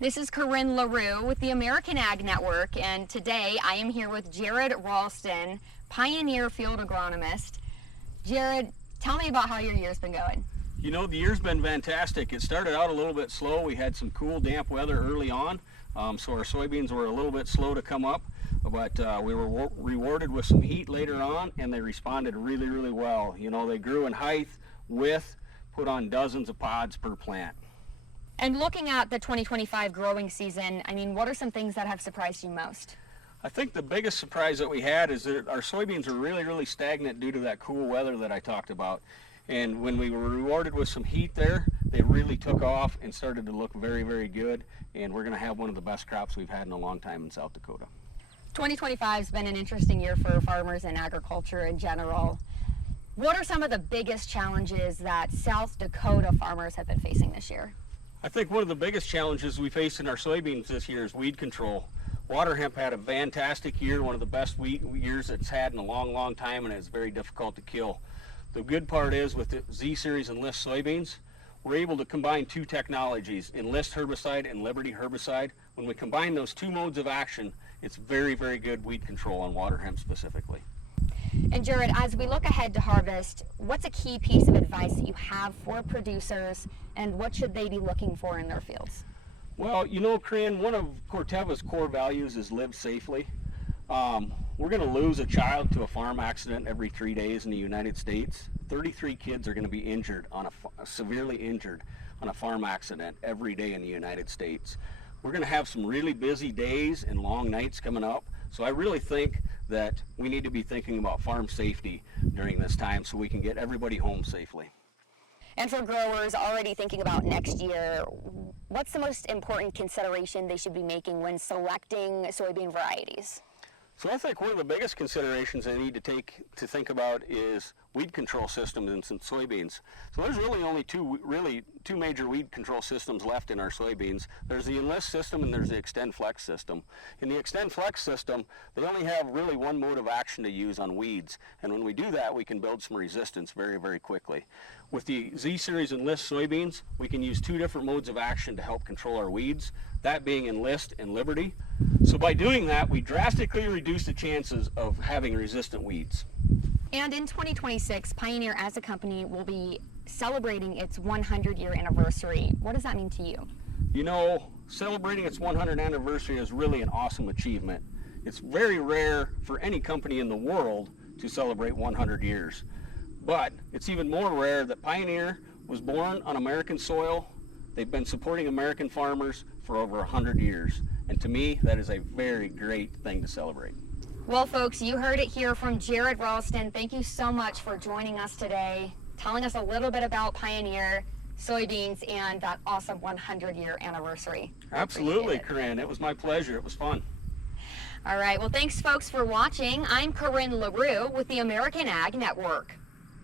This is Corryn La Rue with the American Ag Network, and today I am here with Jerrod Ralston, Pioneer Field Agronomist. Jerrod, tell me about how your year's been going. You know, the year's been fantastic. It started out a little bit slow. We had some cool, damp weather early on, so our soybeans were a little bit slow to come up, but we were rewarded with some heat later on, and they responded really, really well. You know, they grew in height, width, put on dozens of pods per plant. And looking at the 2025 growing season, I mean, what are some things that have surprised you most? I think the biggest surprise that we had is that our soybeans were really, really stagnant due to that cool weather that I talked about. And when we were rewarded with some heat there, they really took off and started to look very, very good. And we're going to have one of the best crops we've had in a long time in South Dakota. 2025 has been an interesting year for farmers and agriculture in general. What are some of the biggest challenges that South Dakota farmers have been facing this year? I think one of the biggest challenges we face in our soybeans this year is weed control. Water hemp had a fantastic year, one of the best years it's had in a long, long time, and it's very difficult to kill. The good part is with the Z-Series Enlist soybeans, we're able to combine two technologies, Enlist herbicide and Liberty herbicide. When we combine those two modes of action, it's very, very good weed control on water hemp specifically. And Jerrod, as we look ahead to harvest, what's a key piece of advice that you have for producers, and what should they be looking for in their fields? Well, you know, Corryn, one of Corteva's core values is live safely. We're going to lose a child to a farm accident every 3 days in the United States. 33 kids are going to be injured severely injured on a farm accident every day in the United States. We're going to have some really busy days and long nights coming up. So I really think that we need to be thinking about farm safety during this time so we can get everybody home safely. And for growers already thinking about next year, what's the most important consideration they should be making when selecting soybean varieties? So I think one of the biggest considerations they need to think about is weed control systems in some soybeans. So there's really only two major weed control systems left in our soybeans. There's the Enlist system and there's the Extend Flex system. In the Extend Flex system, they only have really one mode of action to use on weeds. And when we do that, we can build some resistance very, very quickly. With the Z-Series Enlist soybeans, we can use two different modes of action to help control our weeds, that being Enlist and Liberty. So by doing that, we drastically reduce the chances of having resistant weeds. And in 2026, Pioneer as a company will be celebrating its 100-year anniversary. What does that mean to you? You know, celebrating its 100th anniversary is really an awesome achievement. It's very rare for any company in the world to celebrate 100 years. But it's even more rare that Pioneer was born on American soil. They've been supporting American farmers for over 100 years. And to me, that is a very great thing to celebrate. Well, folks, you heard it here from Jerrod Ralston. Thank you so much for joining us today, telling us a little bit about Pioneer, soybeans, and that awesome 100-year anniversary. Absolutely, Corryn. It was my pleasure. It was fun. All right. Well, thanks, folks, for watching. I'm Corryn La Rue with the American Ag Network.